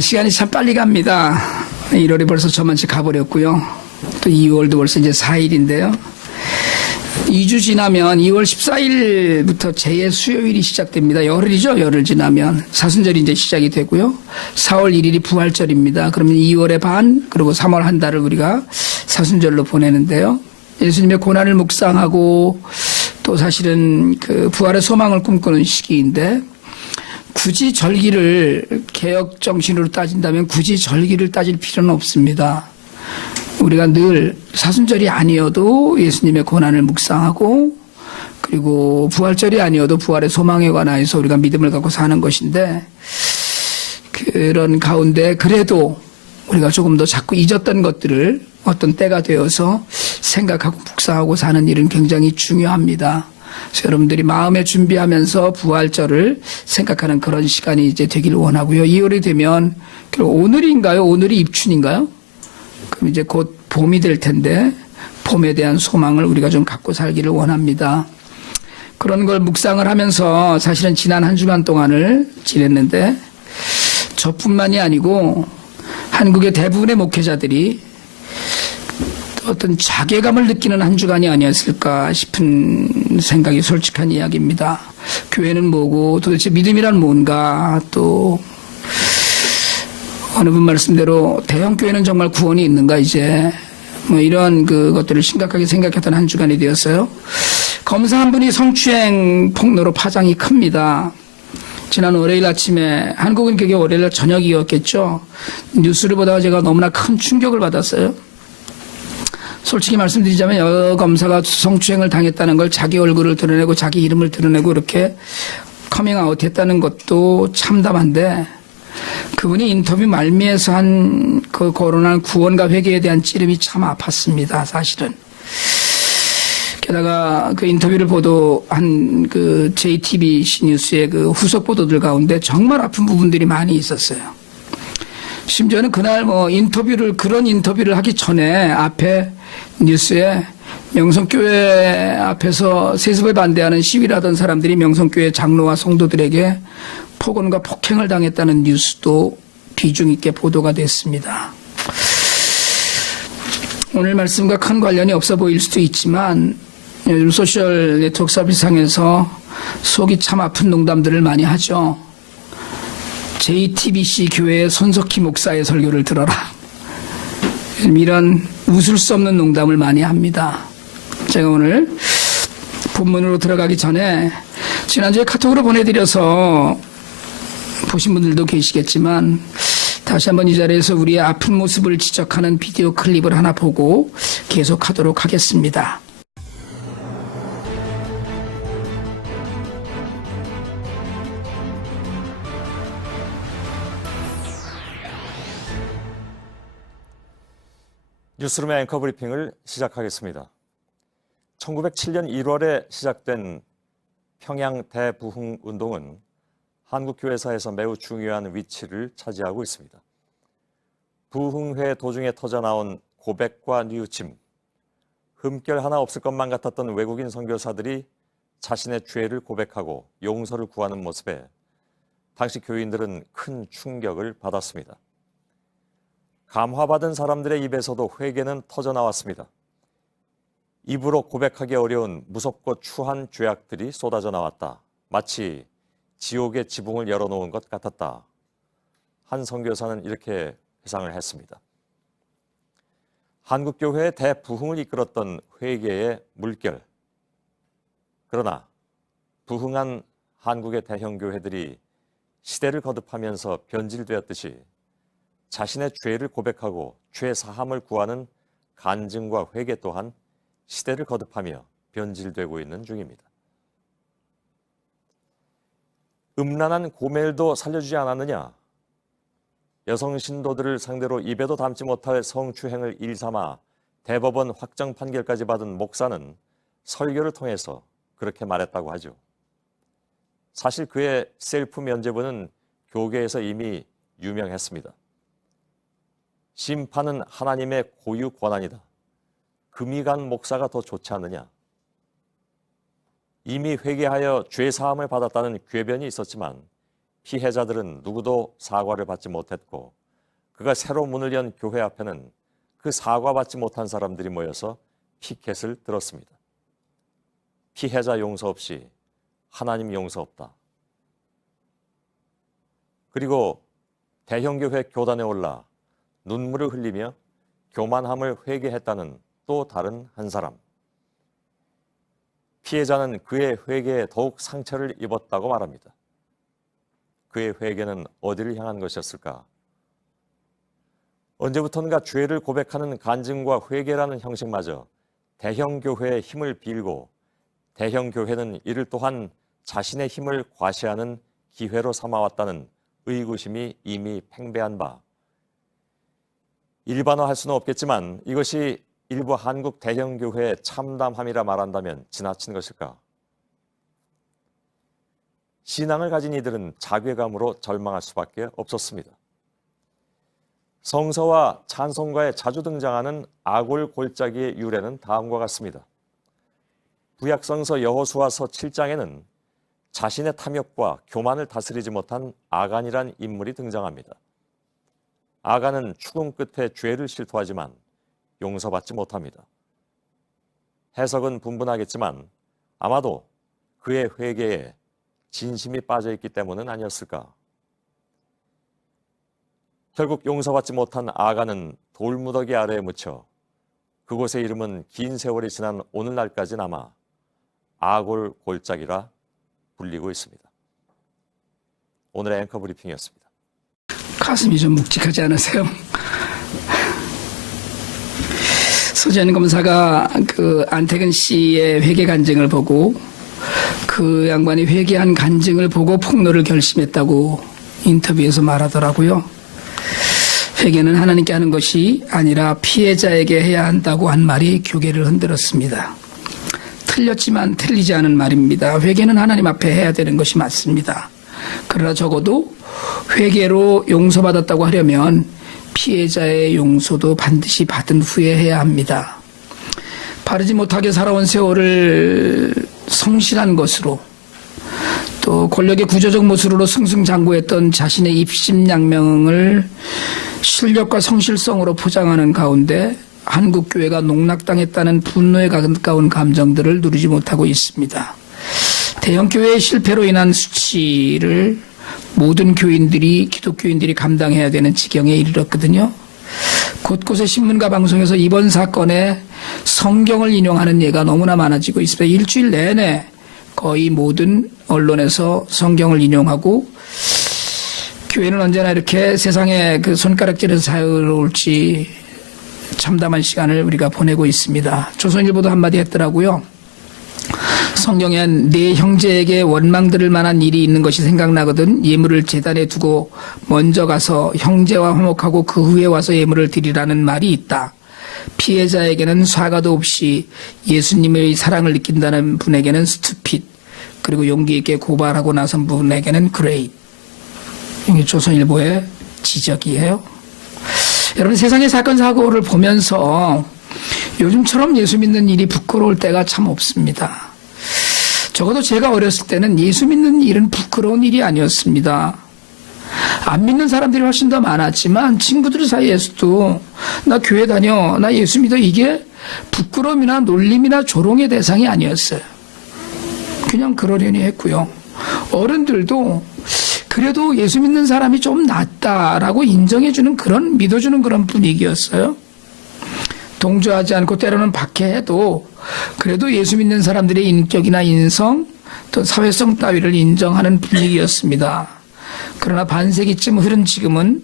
시간이 참 빨리 갑니다. 1월이 벌써 저만치 가버렸고요. 또 2월도 벌써 이제 4일인데요. 2주 지나면 2월 14일부터 제2 수요일이 시작됩니다. 열흘이죠. 열흘 지나면 사순절이 이제 시작이 되고요. 4월 1일이 부활절입니다. 그러면 2월의 반 그리고 3월 한 달을 우리가 사순절로 보내는데요. 예수님의 고난을 묵상하고 또 사실은 그 부활의 소망을 꿈꾸는 시기인데, 굳이 절기를 개혁 정신으로 따진다면 굳이 절기를 따질 필요는 없습니다. 우리가 늘 사순절이 아니어도 예수님의 고난을 묵상하고, 그리고 부활절이 아니어도 부활의 소망에 관하여서 우리가 믿음을 갖고 사는 것인데, 그런 가운데 그래도 우리가 조금 더 자꾸 잊었던 것들을 어떤 때가 되어서 생각하고 묵상하고 사는 일은 굉장히 중요합니다. 그래서 여러분들이 마음에 준비하면서 부활절을 생각하는 그런 시간이 이제 되기를 원하고요. 2월이 되면, 오늘인가요? 오늘이 입춘인가요? 그럼 이제 곧 봄이 될 텐데, 봄에 대한 소망을 우리가 좀 갖고 살기를 원합니다. 그런 걸 묵상을 하면서 사실은 지난 한 주간 동안을 지냈는데, 저뿐만이 아니고 한국의 대부분의 목회자들이 어떤 자괴감을 느끼는 한 주간이 아니었을까 싶은 생각이 솔직한 이야기입니다. 교회는 뭐고 도대체 믿음이란 뭔가, 또 어느 분 말씀대로 대형 교회는 정말 구원이 있는가, 이제 뭐 이런 그것들을 심각하게 생각했던 한 주간이 되었어요. 검사 한 분이 성추행 폭로로 파장이 큽니다. 지난 월요일 아침에, 한국은 그게 월요일 저녁이었겠죠. 뉴스를 보다가 제가 너무나 큰 충격을 받았어요. 솔직히 말씀드리자면 여 검사가 성추행을 당했다는 걸 자기 얼굴을 드러내고 자기 이름을 드러내고 이렇게 커밍아웃 했다는 것도 참담한데, 그분이 인터뷰 말미에서 한 그 거론한 구원과 회개에 대한 찌름이 참 아팠습니다, 사실은. 게다가 그 인터뷰를 보도한 그 JTBC 뉴스의 그 후속 보도들 가운데 정말 아픈 부분들이 많이 있었어요. 심지어는 그날 그런 인터뷰를 하기 전에 앞에 뉴스에 명성교회 앞에서 세습을 반대하는 시위를 하던 사람들이 명성교회 장로와 성도들에게 폭언과 폭행을 당했다는 뉴스도 비중 있게 보도가 됐습니다. 오늘 말씀과 큰 관련이 없어 보일 수도 있지만, 요즘 소셜 네트워크 서비스상에서 속이 참 아픈 농담들을 많이 하죠. JTBC 교회의 손석희 목사의 설교를 들어라. 이런 웃을 수 없는 농담을 많이 합니다. 제가 오늘 본문으로 들어가기 전에 지난주에 카톡으로 보내드려서 보신 분들도 계시겠지만, 다시 한번 이 자리에서 우리의 아픈 모습을 지적하는 비디오 클립을 하나 보고 계속하도록 하겠습니다. 뉴스룸의 앵커 브리핑을 시작하겠습니다. 1907년 1월에 시작된 평양 대부흥 운동은 한국 교회사에서 매우 중요한 위치를 차지하고 있습니다. 부흥회 도중에 터져나온 고백과 뉘우침, 흠결 하나 없을 것만 같았던 외국인 선교사들이 자신의 죄를 고백하고 용서를 구하는 모습에 당시 교인들은 큰 충격을 받았습니다. 감화받은 사람들의 입에서도 회개는 터져나왔습니다. 입으로 고백하기 어려운 무섭고 추한 죄악들이 쏟아져 나왔다. 마치 지옥의 지붕을 열어놓은 것 같았다. 한 선교사는 이렇게 회상을 했습니다. 한국교회의 대부흥을 이끌었던 회개의 물결. 그러나 부흥한 한국의 대형교회들이 시대를 거듭하면서 변질되었듯이 자신의 죄를 고백하고 죄 사함을 구하는 간증과 회개 또한 시대를 거듭하며 변질되고 있는 중입니다. 음란한 고멜도 살려주지 않았느냐? 여성 신도들을 상대로 입에도 담지 못할 성추행을 일삼아 대법원 확정 판결까지 받은 목사는 설교를 통해서 그렇게 말했다고 하죠. 사실 그의 셀프 면죄부는 교계에서 이미 유명했습니다. 심판은 하나님의 고유 권한이다. 금이 간 목사가 더 좋지 않느냐? 이미 회개하여 죄 사함을 받았다는 궤변이 있었지만 피해자들은 누구도 사과를 받지 못했고 그가 새로 문을 연 교회 앞에는 그 사과받지 못한 사람들이 모여서 피켓을 들었습니다. 피해자 용서 없이 하나님 용서 없다. 그리고 대형교회 교단에 올라 눈물을 흘리며 교만함을 회개했다는 또 다른 한 사람. 피해자는 그의 회개에 더욱 상처를 입었다고 말합니다. 그의 회개는 어디를 향한 것이었을까? 언제부턴가 죄를 고백하는 간증과 회개라는 형식마저 대형교회의 힘을 빌고 대형교회는 이를 또한 자신의 힘을 과시하는 기회로 삼아왔다는 의구심이 이미 팽배한 바. 일반화할 수는 없겠지만 이것이 일부 한국 대형교회의 참담함이라 말한다면 지나친 것일까? 신앙을 가진 이들은 자괴감으로 절망할 수밖에 없었습니다. 성서와 찬송가에 자주 등장하는 아골 골짜기의 유래는 다음과 같습니다. 구약성서 여호수아서 7장에는 자신의 탐욕과 교만을 다스리지 못한 아간이란 인물이 등장합니다. 아간은 죽음 끝에 죄를 실토하지만 용서받지 못합니다. 해석은 분분하겠지만 아마도 그의 회개에 진심이 빠져있기 때문은 아니었을까. 결국 용서받지 못한 아간은 돌무더기 아래에 묻혀 그곳의 이름은 긴 세월이 지난 오늘날까지 남아 아골 골짜기라 불리고 있습니다. 오늘의 앵커 브리핑이었습니다. 가슴이 좀 묵직하지 않으세요? 서지현 검사가 그 안태근 씨의 회개 간증을 보고 그 양반이 회개한 간증을 보고 폭로를 결심했다고 인터뷰에서 말하더라고요. 회개는 하나님께 하는 것이 아니라 피해자에게 해야 한다고 한 말이 교계를 흔들었습니다. 틀렸지만 틀리지 않은 말입니다. 회개는 하나님 앞에 해야 되는 것이 맞습니다. 그러나 적어도 회개로 용서받았다고 하려면 피해자의 용서도 반드시 받은 후에 해야 합니다. 바르지 못하게 살아온 세월을 성실한 것으로 또 권력의 구조적 모습으로 승승장구했던 자신의 입심양명을 실력과 성실성으로 포장하는 가운데 한국교회가 농락당했다는 분노에 가까운 감정들을 누리지 못하고 있습니다. 대형교회의 실패로 인한 수치를 모든 기독교인들이 감당해야 되는 지경에 이르렀거든요. 곳곳의 신문과 방송에서 이번 사건에 성경을 인용하는 예가 너무나 많아지고 있습니다. 일주일 내내 거의 모든 언론에서 성경을 인용하고 교회는 언제나 이렇게 세상에 그 손가락질에서 자유로울지 참담한 시간을 우리가 보내고 있습니다. 조선일보도 한마디 했더라고요. 성경엔 네 형제에게 원망 들을 만한 일이 있는 것이 생각나거든 예물을 제단에 두고 먼저 가서 형제와 화목하고 그 후에 와서 예물을 드리라는 말이 있다. 피해자에게는 사과도 없이 예수님의 사랑을 느낀다는 분에게는 스투핏, 그리고 용기 있게 고발하고 나선 분에게는 그레이트. 이게 조선일보의 지적이에요. 여러분, 세상의 사건 사고를 보면서 요즘처럼 예수 믿는 일이 부끄러울 때가 참 없습니다. 적어도 제가 어렸을 때는 예수 믿는 일은 부끄러운 일이 아니었습니다. 안 믿는 사람들이 훨씬 더 많았지만 친구들 사이에서도 나 교회 다녀, 나 예수 믿어, 이게 부끄러움이나 놀림이나 조롱의 대상이 아니었어요. 그냥 그러려니 했고요. 어른들도 그래도 예수 믿는 사람이 좀 낫다라고 인정해주는 그런, 믿어주는 그런 분위기였어요. 동조하지 않고 때로는 박해해도 그래도 예수 믿는 사람들의 인격이나 인성 또 사회성 따위를 인정하는 분위기였습니다. 그러나 반세기쯤 흐른 지금은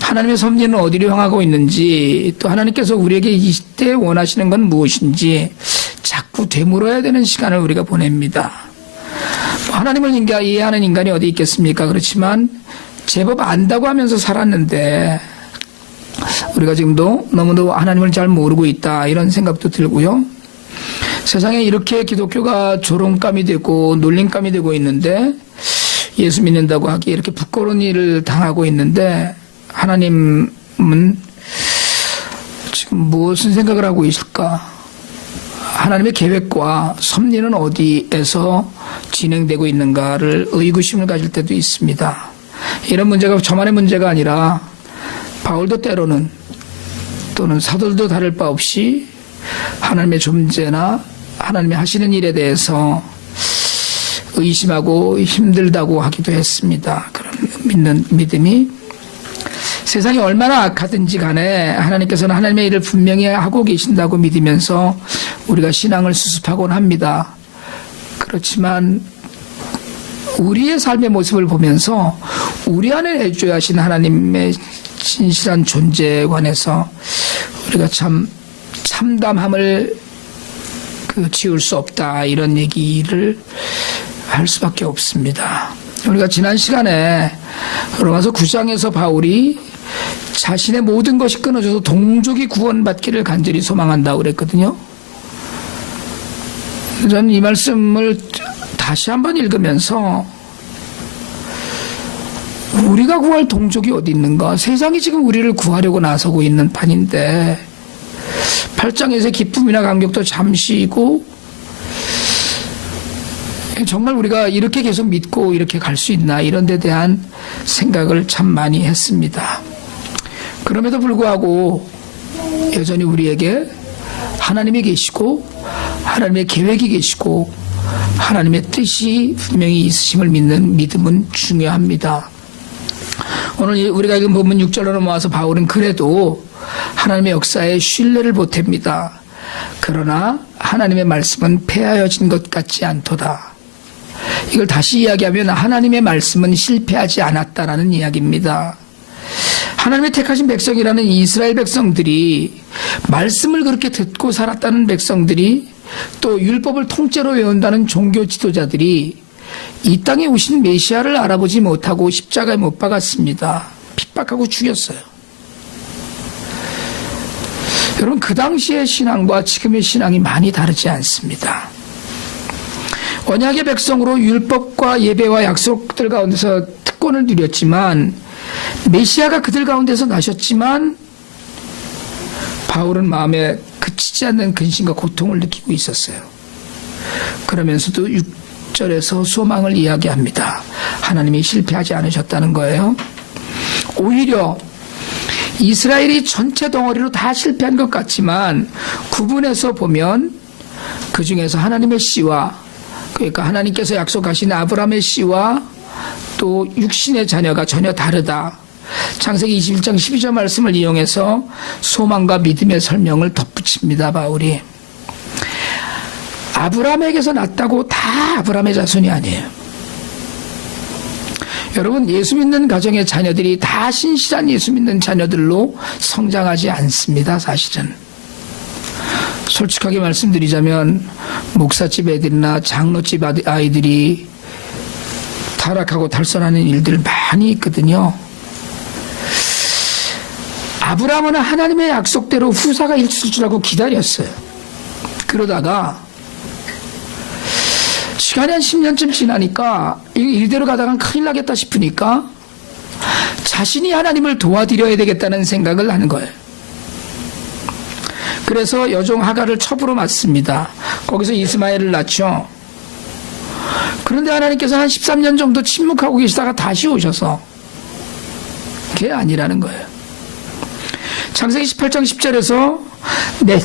하나님의 섭리는 어디로 향하고 있는지, 또 하나님께서 우리에게 이 시대에 원하시는 건 무엇인지 자꾸 되물어야 되는 시간을 우리가 보냅니다. 하나님을 이해하는 인간이 어디 있겠습니까? 그렇지만 제법 안다고 하면서 살았는데 우리가 지금도 너무도 하나님을 잘 모르고 있다, 이런 생각도 들고요. 세상에 이렇게 기독교가 조롱감이 되고 놀림감이 되고 있는데, 예수 믿는다고 하기에 이렇게 부끄러운 일을 당하고 있는데, 하나님은 지금 무엇을 생각을 하고 있을까? 하나님의 계획과 섭리는 어디에서 진행되고 있는가를 의구심을 가질 때도 있습니다. 이런 문제가 저만의 문제가 아니라 바울도 때로는 또는 사도들도 다를 바 없이 하나님의 존재나 하나님이 하시는 일에 대해서 의심하고 힘들다고 하기도 했습니다. 그런 믿는 믿음이 세상이 얼마나 악하든지 간에 하나님께서는 하나님의 일을 분명히 하고 계신다고 믿으면서 우리가 신앙을 수습하곤 합니다. 그렇지만 우리의 삶의 모습을 보면서 우리 안에 내주하신 하나님의 진실한 존재에 관해서 우리가 참담함을 지울 수 없다, 이런 얘기를 할 수밖에 없습니다. 우리가 지난 시간에 로마서 9장에서 바울이 자신의 모든 것이 끊어져서 동족이 구원받기를 간절히 소망한다고 그랬거든요. 저는 이 말씀을 다시 한번 읽으면서 우리가 구할 동족이 어디 있는가? 세상이 지금 우리를 구하려고 나서고 있는 판인데 8장에서의 기쁨이나 감격도 잠시이고 정말 우리가 이렇게 계속 믿고 이렇게 갈 수 있나, 이런 데 대한 생각을 참 많이 했습니다. 그럼에도 불구하고 여전히 우리에게 하나님이 계시고 하나님의 계획이 계시고 하나님의 뜻이 분명히 있으심을 믿는 믿음은 중요합니다. 오늘 우리가 읽은 본문 6절로 넘어와서 바울은 그래도 하나님의 역사에 신뢰를 보탭니다. 그러나 하나님의 말씀은 폐하여진 것 같지 않도다. 이걸 다시 이야기하면 하나님의 말씀은 실패하지 않았다라는 이야기입니다. 하나님의 택하신 백성이라는 이스라엘 백성들이, 말씀을 그렇게 듣고 살았다는 백성들이, 또 율법을 통째로 외운다는 종교 지도자들이 이 땅에 오신 메시아를 알아보지 못하고 십자가에 못 박았습니다. 핍박하고 죽였어요. 여러분, 그 당시의 신앙과 지금의 신앙이 많이 다르지 않습니다. 언약의 백성으로 율법과 예배와 약속들 가운데서 특권을 누렸지만, 메시아가 그들 가운데서 나셨지만 바울은 마음에 그치지 않는 근심과 고통을 느끼고 있었어요. 그러면서도 6절에서 소망을 이야기합니다. 하나님이 실패하지 않으셨다는 거예요. 오히려 이스라엘이 전체 덩어리로 다 실패한 것 같지만 구분해서 보면 그 중에서 하나님의 씨와, 그러니까 하나님께서 약속하신 아브라함의 씨와 또 육신의 자녀가 전혀 다르다. 창세기 21장 12절 말씀을 이용해서 소망과 믿음의 설명을 덧붙입니다. 바울이 아브라함에게서 났다고 다 아브라함의 자손이 아니에요. 여러분, 예수 믿는 가정의 자녀들이 다 신실한 예수 믿는 자녀들로 성장하지 않습니다. 사실은 솔직하게 말씀드리자면 목사집 애들이나 장로집 아이들이 타락하고 탈선하는 일들 많이 있거든요. 아브라함은 하나님의 약속대로 후사가 있을 줄 알고 기다렸어요. 그러다가 시간이 한 10년쯤 지나니까 이대로 가다간 큰일 나겠다 싶으니까 자신이 하나님을 도와드려야 되겠다는 생각을 하는 거예요. 그래서 여종 하갈을 첩으로 맞습니다. 거기서 이스마엘을 낳죠. 그런데 하나님께서 한 13년 정도 침묵하고 계시다가 다시 오셔서 그게 아니라는 거예요. 창세기 18장 10절에서 내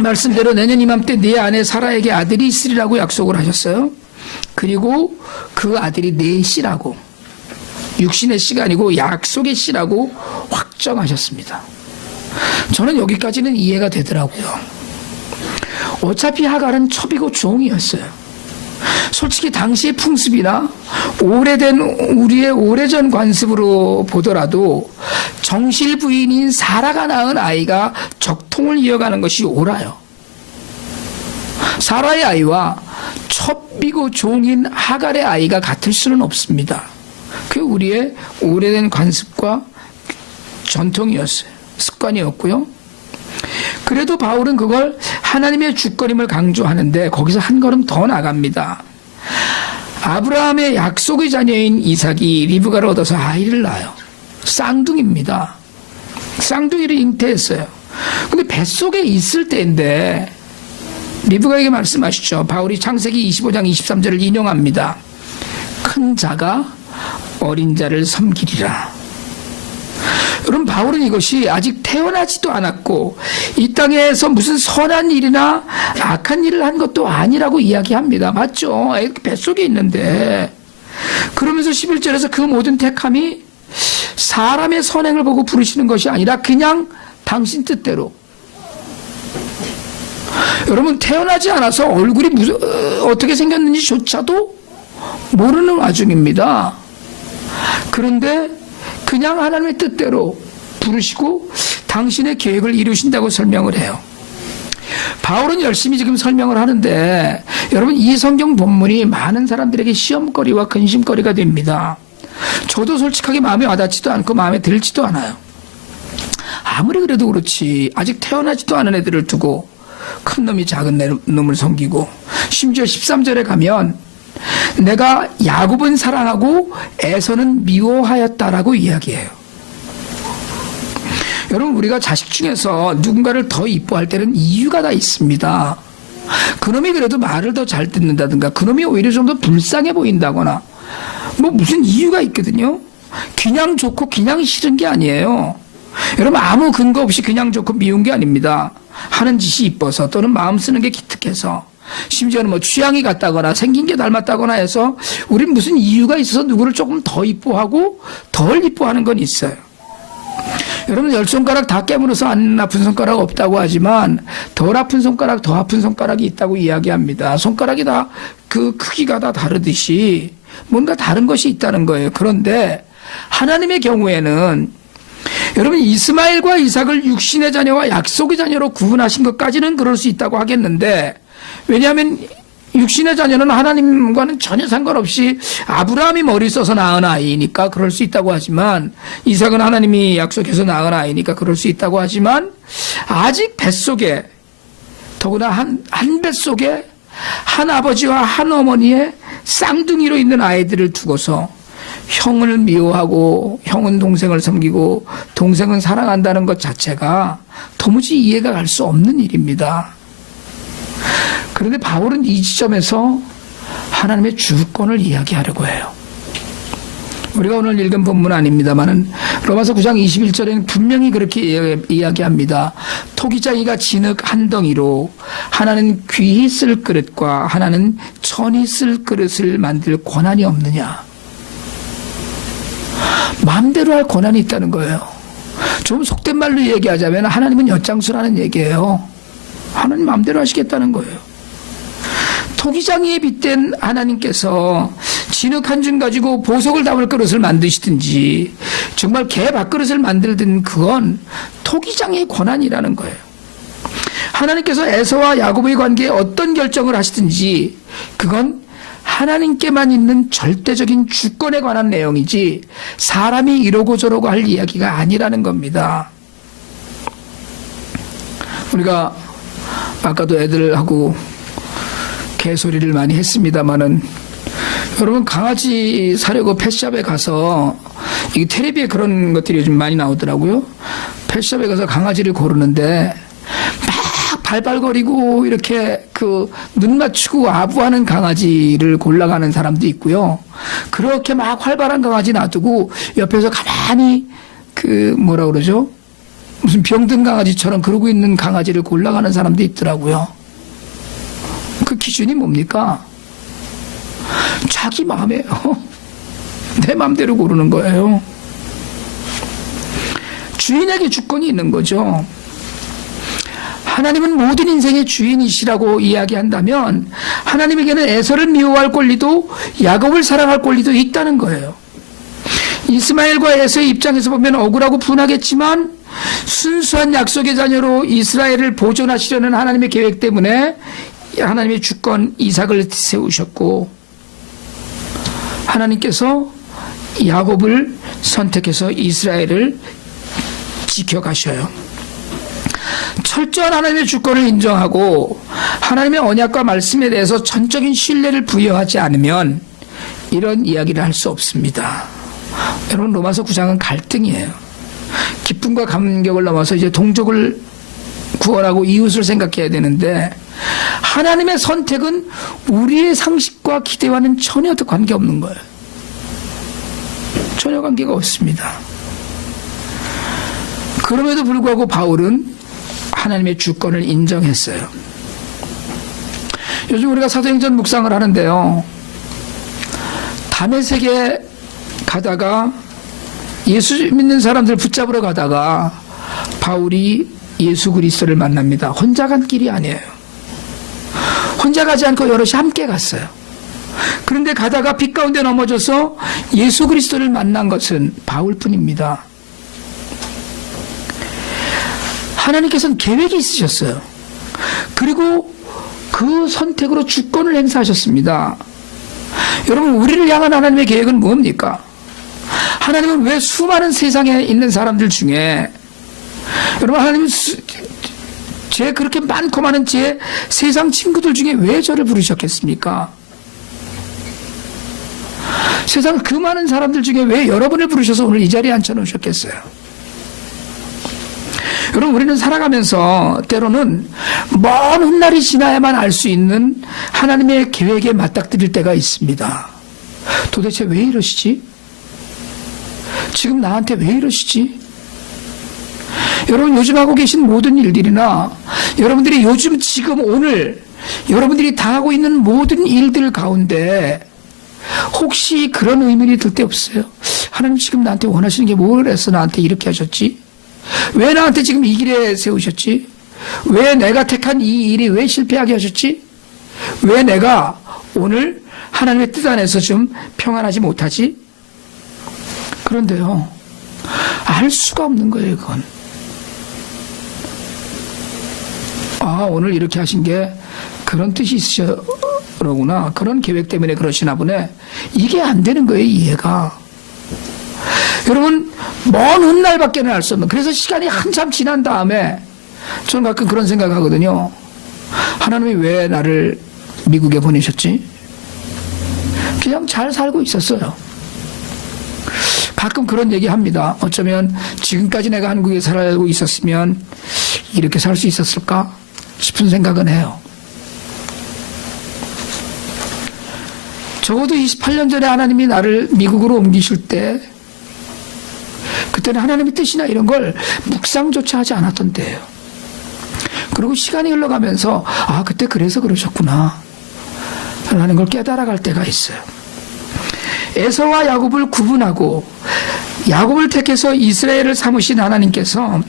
말씀대로 내년 이맘때 네 아내 사라에게 아들이 있으리라고 약속을 하셨어요. 그리고 그 아들이 내 씨라고, 육신의 씨가 아니고 약속의 씨라고 확정하셨습니다. 저는 여기까지는 이해가 되더라고요. 어차피 하갈은 첩이고 종이었어요. 솔직히 당시의 풍습이나 오래된 우리의 오래전 관습으로 보더라도 정실 부인인 사라가 낳은 아이가 적통을 이어가는 것이 옳아요. 사라의 아이와 첩이고 종인 하갈의 아이가 같을 수는 없습니다. 그게 우리의 오래된 관습과 전통이었어요. 습관이었고요. 그래도 바울은 그걸 하나님의 주권임을 강조하는데 거기서 한 걸음 더 나갑니다. 아브라함의 약속의 자녀인 이삭이 리브가를 얻어서 아이를 낳아요. 쌍둥이입니다. 쌍둥이를 잉태했어요. 근데 뱃속에 있을 때인데 리브가에게 말씀하시죠. 바울이 창세기 25장 23절을 인용합니다. 큰 자가 어린 자를 섬기리라. 여러분, 바울은 이것이 아직 태어나지도 않았고 이 땅에서 무슨 선한 일이나 악한 일을 한 것도 아니라고 이야기합니다. 맞죠? 뱃속에 있는데. 그러면서 11절에서 그 모든 택함이 사람의 선행을 보고 부르시는 것이 아니라 그냥 당신 뜻대로. 여러분, 태어나지 않아서 얼굴이 어떻게 생겼는지조차도 모르는 와중입니다. 그런데 그냥 하나님의 뜻대로 부르시고 당신의 계획을 이루신다고 설명을 해요. 바울은 열심히 지금 설명을 하는데 여러분, 이 성경 본문이 많은 사람들에게 시험거리와 근심거리가 됩니다. 저도 솔직하게 마음에 와닿지도 않고 마음에 들지도 않아요. 아무리 그래도 그렇지, 아직 태어나지도 않은 애들을 두고 큰 놈이 작은 놈을 섬기고, 심지어 13절에 가면 내가 야곱은 사랑하고 에서는 미워하였다라고 이야기해요. 여러분, 우리가 자식 중에서 누군가를 더 이뻐할 때는 이유가 다 있습니다. 그놈이 그래도 말을 더 잘 듣는다든가, 그놈이 오히려 좀 더 불쌍해 보인다거나, 뭐 무슨 이유가 있거든요. 그냥 좋고 그냥 싫은 게 아니에요. 여러분, 아무 근거 없이 그냥 좋고 미운 게 아닙니다. 하는 짓이 이뻐서, 또는 마음 쓰는 게 기특해서, 심지어는 뭐 취향이 같다거나 생긴 게 닮았다거나 해서 우린 무슨 이유가 있어서 누구를 조금 더 이뻐하고 덜 이뻐하는 건 있어요. 여러분, 10손가락 다 깨물어서 안 아픈 손가락 없다고 하지만 덜 아픈 손가락, 더 아픈 손가락이 있다고 이야기합니다. 손가락이 다 그 크기가 다 다르듯이 뭔가 다른 것이 있다는 거예요. 그런데 하나님의 경우에는 여러분, 이스마엘과 이삭을 육신의 자녀와 약속의 자녀로 구분하신 것까지는 그럴 수 있다고 하겠는데, 왜냐하면 육신의 자녀는 하나님과는 전혀 상관없이 아브라함이 머리 써서 낳은 아이니까 그럴 수 있다고 하지만, 이삭은 하나님이 약속해서 낳은 아이니까 그럴 수 있다고 하지만, 아직 뱃속에, 더구나 한 뱃속에 한 아버지와 한 어머니의 쌍둥이로 있는 아이들을 두고서 형을 미워하고 형은 동생을 섬기고 동생은 사랑한다는 것 자체가 도무지 이해가 갈 수 없는 일입니다. 그런데 바울은 이 지점에서 하나님의 주권을 이야기하려고 해요. 우리가 오늘 읽은 본문 아닙니다만은 로마서 9장 21절에는 분명히 그렇게 이야기합니다. 토기장이가 진흙 한 덩이로 하나는 귀히 쓸 그릇과 하나는 천히 쓸 그릇을 만들 권한이 없느냐. 마음대로 할 권한이 있다는 거예요. 좀 속된 말로 얘기하자면 하나님은 엿장수라는 얘기예요. 하나님 마음대로 하시겠다는 거예요. 토기장이에 빗댄 하나님께서 진흙 한 줌 가지고 보석을 담을 그릇을 만드시든지 정말 개 밥그릇을 만들든 그건 토기장의 권한이라는 거예요. 하나님께서 에서와 야곱의 관계에 어떤 결정을 하시든지 그건 하나님께만 있는 절대적인 주권에 관한 내용이지 사람이 이러고 저러고 할 이야기가 아니라는 겁니다. 우리가 아까도 애들하고 개소리를 많이 했습니다만은 여러분, 강아지 사려고 펫샵에 가서, 이게 텔레비에 그런 것들이 요즘 많이 나오더라고요. 펫샵에 가서 강아지를 고르는데 막 발발거리고 이렇게 눈 맞추고 아부하는 강아지를 골라가는 사람도 있고요. 그렇게 막 활발한 강아지 놔두고 옆에서 가만히 뭐라 그러죠? 무슨 병든 강아지처럼 그러고 있는 강아지를 골라가는 사람도 있더라고요. 그 기준이 뭡니까? 자기 마음이에요. 내 마음대로 고르는 거예요. 주인에게 주권이 있는 거죠. 하나님은 모든 인생의 주인이시라고 이야기한다면 하나님에게는 에서를 미워할 권리도 야곱을 사랑할 권리도 있다는 거예요. 이스마엘과 에서의 입장에서 보면 억울하고 분하겠지만 순수한 약속의 자녀로 이스라엘을 보존하시려는 하나님의 계획 때문에 하나님의 주권 이삭을 세우셨고, 하나님께서 야곱을 선택해서 이스라엘을 지켜가셔요. 철저한 하나님의 주권을 인정하고 하나님의 언약과 말씀에 대해서 전적인 신뢰를 부여하지 않으면 이런 이야기를 할 수 없습니다. 여러분, 로마서 9장은 갈등이에요. 기쁨과 감격을 넘어서 이제 동족을 구원하고 이웃을 생각해야 되는데 하나님의 선택은 우리의 상식과 기대와는 전혀 관계없는 거예요. 전혀 관계가 없습니다. 그럼에도 불구하고 바울은 하나님의 주권을 인정했어요. 요즘 우리가 사도행전 묵상을 하는데요, 다메섹에 가다가 예수 믿는 사람들 붙잡으러 가다가 바울이 예수 그리스도를 만납니다. 혼자 간 길이 아니에요. 혼자 가지 않고 여럿이 함께 갔어요. 그런데 가다가 빛 가운데 넘어져서 예수 그리스도를 만난 것은 바울뿐입니다. 하나님께서는 계획이 있으셨어요. 그리고 그 선택으로 주권을 행사하셨습니다. 여러분, 우리를 향한 하나님의 계획은 뭡니까? 하나님은 왜 수많은 세상에 있는 사람들 중에, 여러분, 하나님은 제 그렇게 많고 많은 제 세상 친구들 중에 왜 저를 부르셨겠습니까? 세상 그 많은 사람들 중에 왜 여러분을 부르셔서 오늘 이 자리에 앉혀놓으셨겠어요? 여러분, 우리는 살아가면서 때로는 먼 훗날이 지나야만 알 수 있는 하나님의 계획에 맞닥뜨릴 때가 있습니다. 도대체 왜 이러시지? 지금 나한테 왜 이러시지? 여러분, 요즘 하고 계신 모든 일들이나 여러분들이 요즘 지금 오늘 여러분들이 당하고 있는 모든 일들 가운데 혹시 그런 의문이 들 때 없어요? 하나님 지금 나한테 원하시는 게 뭐래서 나한테 이렇게 하셨지? 왜 나한테 지금 이 길에 세우셨지? 왜 내가 택한 이 일이 왜 실패하게 하셨지? 왜 내가 오늘 하나님의 뜻 안에서 좀 평안하지 못하지? 그런데요, 알 수가 없는 거예요, 그건. 아, 오늘 이렇게 하신 게 그런 뜻이 있으시구나. 그런 계획 때문에 그러시나 보네. 이게 안 되는 거예요, 이해가. 여러분, 먼 훗날밖에는 알 수 없는. 그래서 시간이 한참 지난 다음에 저는 가끔 그런 생각하거든요. 하나님이 왜 나를 미국에 보내셨지? 그냥 잘 살고 있었어요. 가끔 그런 얘기 합니다. 어쩌면 지금까지 내가 한국에 살고 있었으면 이렇게 살 수 있었을까 싶은 생각은 해요. 적어도 28년 전에 하나님이 나를 미국으로 옮기실 때 그때는 하나님의 뜻이나 이런 걸 묵상조차 하지 않았던 때예요. 그리고 시간이 흘러가면서 아, 그때 그래서 그러셨구나 라는 걸 깨달아갈 때가 있어요. 에서와 야곱을 구분하고 야곱을 택해서 이스라엘을 삼으신 하나님께서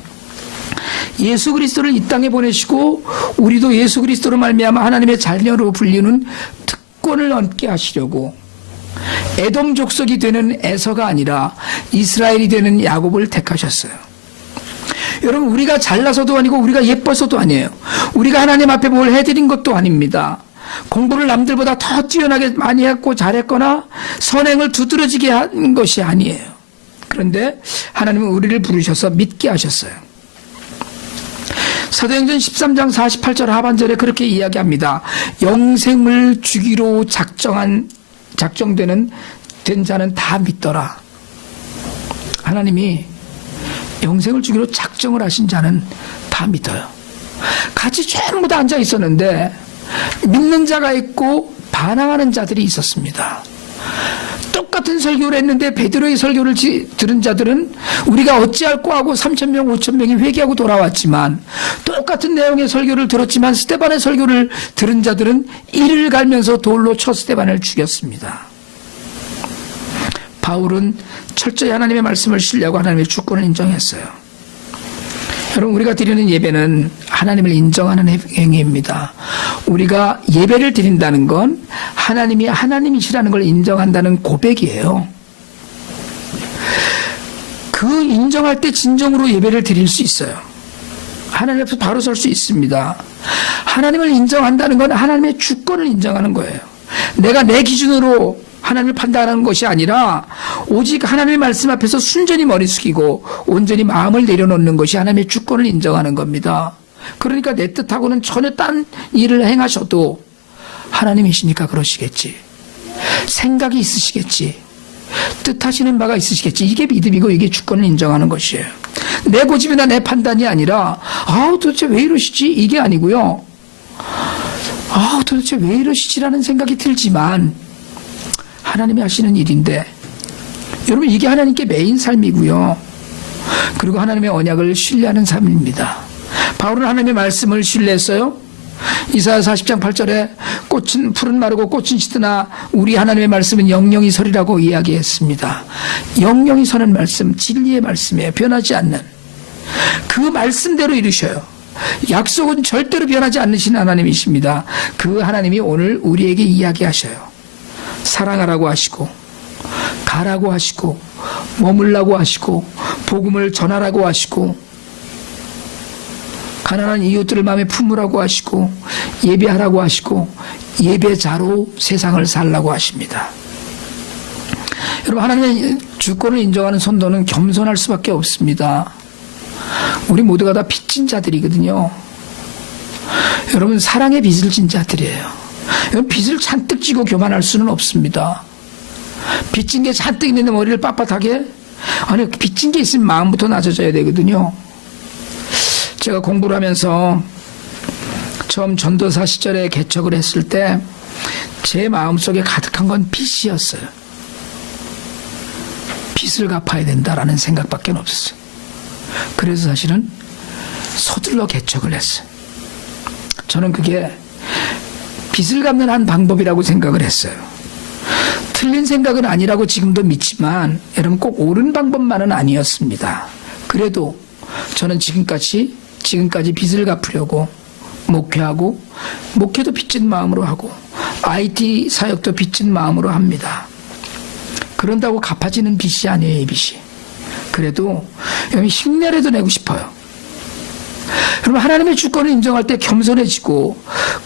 예수 그리스도를 이 땅에 보내시고 우리도 예수 그리스도로 말미암아 하나님의 자녀로 불리는 특권을 얻게 하시려고 에돔 족속이 되는 에서가 아니라 이스라엘이 되는 야곱을 택하셨어요. 여러분, 우리가 잘나서도 아니고 우리가 예뻐서도 아니에요. 우리가 하나님 앞에 뭘 해드린 것도 아닙니다. 공부를 남들보다 더 뛰어나게 많이 했고 잘했거나 선행을 두드러지게 한 것이 아니에요. 그런데 하나님은 우리를 부르셔서 믿게 하셨어요. 사도행전 13장 48절 하반절에 그렇게 이야기합니다. 영생을 주기로 작정되는 된 자는 다 믿더라. 하나님이 영생을 주기로 작정을 하신 자는 다 믿어요. 같이 전부 다 앉아 있었는데 믿는 자가 있고 반항하는 자들이 있었습니다. 똑같은 설교를 했는데 베드로의 설교를 들은 자들은 우리가 어찌할꼬 하고 3,000명 5,000명이 회개하고 돌아왔지만, 똑같은 내용의 설교를 들었지만 스데반의 설교를 들은 자들은 이를 갈면서 돌로 쳐 스데반을 죽였습니다. 바울은 철저히 하나님의 말씀을 신뢰하고 하나님의 주권을 인정했어요. 여러분, 우리가 드리는 예배는 하나님을 인정하는 행위입니다. 우리가 예배를 드린다는 건 하나님이 하나님이시라는 걸 인정한다는 고백이에요. 그 인정할 때 진정으로 예배를 드릴 수 있어요. 하나님 앞에 바로 설 수 있습니다. 하나님을 인정한다는 건 하나님의 주권을 인정하는 거예요. 내가 내 기준으로 하나님을 판단하는 것이 아니라 오직 하나님의 말씀 앞에서 순전히 머리 숙이고 온전히 마음을 내려놓는 것이 하나님의 주권을 인정하는 겁니다. 그러니까 내 뜻하고는 전혀 딴 일을 행하셔도 하나님이시니까 그러시겠지. 생각이 있으시겠지. 뜻하시는 바가 있으시겠지. 이게 믿음이고 이게 주권을 인정하는 것이에요. 내 고집이나 내 판단이 아니라 도대체 왜 이러시지? 이게 아니고요. 도대체 왜 이러시지라는 생각이 들지만 하나님이 하시는 일인데, 여러분 이게 하나님께 매인 삶이고요. 그리고 하나님의 언약을 신뢰하는 삶입니다. 바울은 하나님의 말씀을 신뢰했어요. 이사야 40장 8절에 꽃은 풀은 마르고 꽃은 시드나 우리 하나님의 말씀은 영영이 서리라고 이야기했습니다. 영영이 서는 말씀, 진리의 말씀이에요. 변하지 않는 그 말씀대로 이루셔요. 약속은 절대로 변하지 않으신 하나님이십니다. 그 하나님이 오늘 우리에게 이야기하셔요. 사랑하라고 하시고, 가라고 하시고, 머물라고 하시고, 복음을 전하라고 하시고, 가난한 이웃들을 마음에 품으라고 하시고, 예배하라고 하시고, 예배자로 세상을 살라고 하십니다. 여러분, 하나님의 주권을 인정하는 선도는 겸손할 수밖에 없습니다. 우리 모두가 다 빚진 자들이거든요. 여러분, 사랑의 빚을 진 자들이에요. 여러분, 빚을 잔뜩 지고 교만할 수는 없습니다. 빚진 게 잔뜩 있는데 머리를 빳빳하게? 아니, 빚진 게 있으면 마음부터 낮아져야 되거든요. 제가 공부를 하면서 처음 전도사 시절에 개척을 했을 때 제 마음속에 가득한 건 빚이었어요. 빚을 갚아야 된다라는 생각밖에 없었어요. 그래서 사실은 서둘러 개척을 했어요. 저는 그게 빚을 갚는 한 방법이라고 생각을 했어요. 틀린 생각은 아니라고 지금도 믿지만 여러분 꼭 옳은 방법만은 아니었습니다. 그래도 저는 지금까지 빚을 갚으려고 목회하고, 목회도 빚진 마음으로 하고, IT 사역도 빚진 마음으로 합니다. 그런다고 갚아지는 빚이 아니에요, 이 빚이. 그래도 여러분 흉내라도 내고 싶어요. 여러분, 하나님의 주권을 인정할 때 겸손해지고,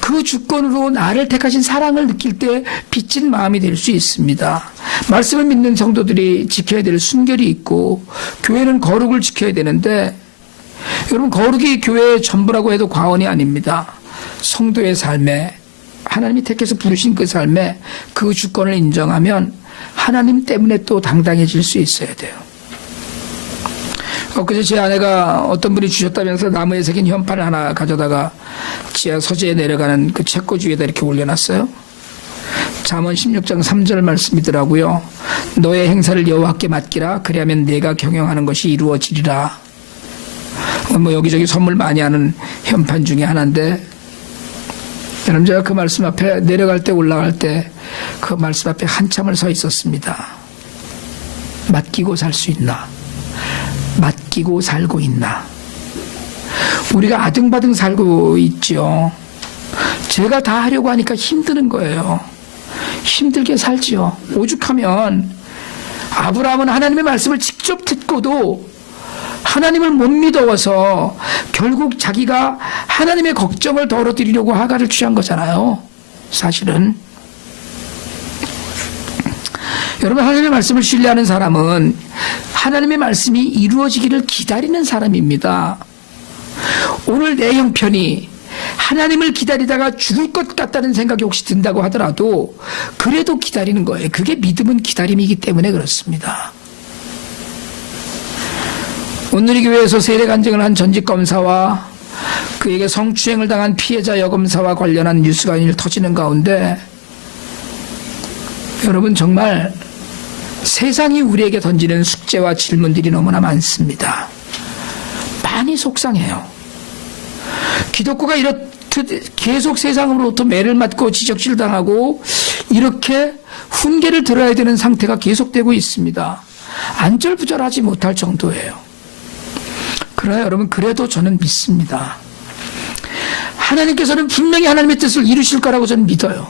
그 주권으로 나를 택하신 사랑을 느낄 때 빚진 마음이 될 수 있습니다. 말씀을 믿는 성도들이 지켜야 될 순결이 있고, 교회는 거룩을 지켜야 되는데, 여러분 거룩이 교회의 전부라고 해도 과언이 아닙니다. 성도의 삶에, 하나님이 택해서 부르신 그 삶에 그 주권을 인정하면 하나님 때문에 또 당당해질 수 있어야 돼요. 엊그제 제 아내가 어떤 분이 주셨다면서 나무에 새긴 현판을 하나 가져다가 지하 서재에 내려가는 그 책꽂이 위에다 이렇게 올려놨어요. 잠언 16장 3절 말씀이더라고요. 너의 행사를 여호와께 맡기라. 그리하면 내가 경영하는 것이 이루어지리라. 뭐 여기저기 선물 많이 하는 현판 중에 하나인데, 여러분 제가 그 말씀 앞에 내려갈 때 올라갈 때 그 말씀 앞에 한참을 서 있었습니다. 맡기고 살 수 있나? 맡기고 살고 있나? 우리가 아등바등 살고 있죠. 제가 다 하려고 하니까 힘드는 거예요. 힘들게 살지요. 오죽하면 아브라함은 하나님의 말씀을 직접 듣고도 하나님을 못 믿어서 결국 자기가 하나님의 걱정을 덜어드리려고 하가를 취한 거잖아요. 사실은 여러분, 하나님의 말씀을 신뢰하는 사람은 하나님의 말씀이 이루어지기를 기다리는 사람입니다. 오늘 내 형편이 하나님을 기다리다가 죽을 것 같다는 생각이 혹시 든다고 하더라도 그래도 기다리는 거예요. 그게 믿음은 기다림이기 때문에 그렇습니다. 오늘 이 교회에서 세례 간증을 한 전직 검사와 그에게 성추행을 당한 피해자 여검사와 관련한 뉴스가 일 터지는 가운데, 여러분 정말 세상이 우리에게 던지는 숙제와 질문들이 너무나 많습니다. 많이 속상해요. 기독교가 이렇듯 계속 세상으로부터 매를 맞고 지적질 당하고 이렇게 훈계를 들어야 되는 상태가 계속되고 있습니다. 안절부절하지 못할 정도예요. 그러나 여러분, 그래도 저는 믿습니다. 하나님께서는 분명히 하나님의 뜻을 이루실 거라고 저는 믿어요.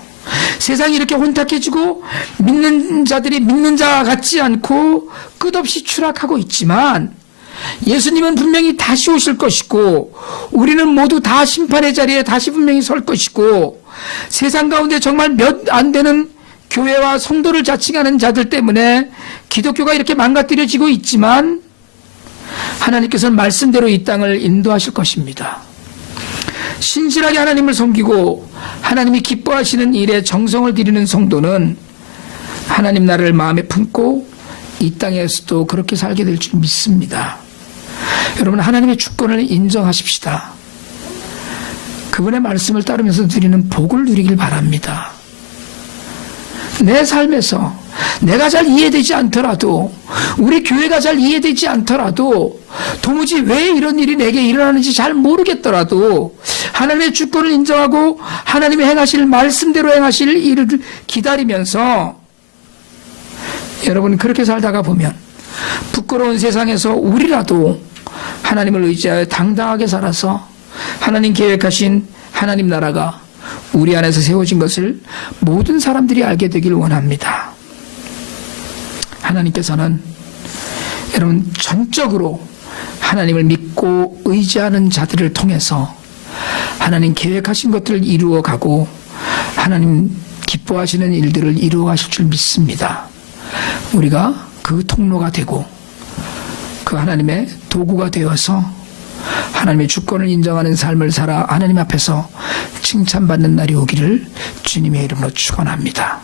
세상이 이렇게 혼탁해지고 믿는 자들이 믿는 자 같지 않고 끝없이 추락하고 있지만, 예수님은 분명히 다시 오실 것이고 우리는 모두 다 심판의 자리에 다시 분명히 설 것이고, 세상 가운데 정말 몇 안 되는 교회와 성도를 자칭하는 자들 때문에 기독교가 이렇게 망가뜨려지고 있지만, 하나님께서는 말씀대로 이 땅을 인도하실 것입니다. 신실하게 하나님을 섬기고 하나님이 기뻐하시는 일에 정성을 들이는 성도는 하나님 나라를 마음에 품고 이 땅에서도 그렇게 살게 될 줄 믿습니다. 여러분, 하나님의 주권을 인정하십시다. 그분의 말씀을 따르면서 누리는 복을 누리길 바랍니다. 내 삶에서 내가 잘 이해되지 않더라도, 우리 교회가 잘 이해되지 않더라도, 도무지 왜 이런 일이 내게 일어나는지 잘 모르겠더라도 하나님의 주권을 인정하고 하나님의 행하실 말씀대로 행하실 일을 기다리면서, 여러분 그렇게 살다가 보면 부끄러운 세상에서 우리라도 하나님을 의지하여 당당하게 살아서 하나님 계획하신 하나님 나라가 우리 안에서 세워진 것을 모든 사람들이 알게 되길 원합니다. 하나님께서는 여러분 전적으로 하나님을 믿고 의지하는 자들을 통해서 하나님 계획하신 것들을 이루어가고 하나님 기뻐하시는 일들을 이루어가실 줄 믿습니다. 우리가 그 통로가 되고 그 하나님의 도구가 되어서 하나님의 주권을 인정하는 삶을 살아 하나님 앞에서 칭찬받는 날이 오기를 주님의 이름으로 축원합니다.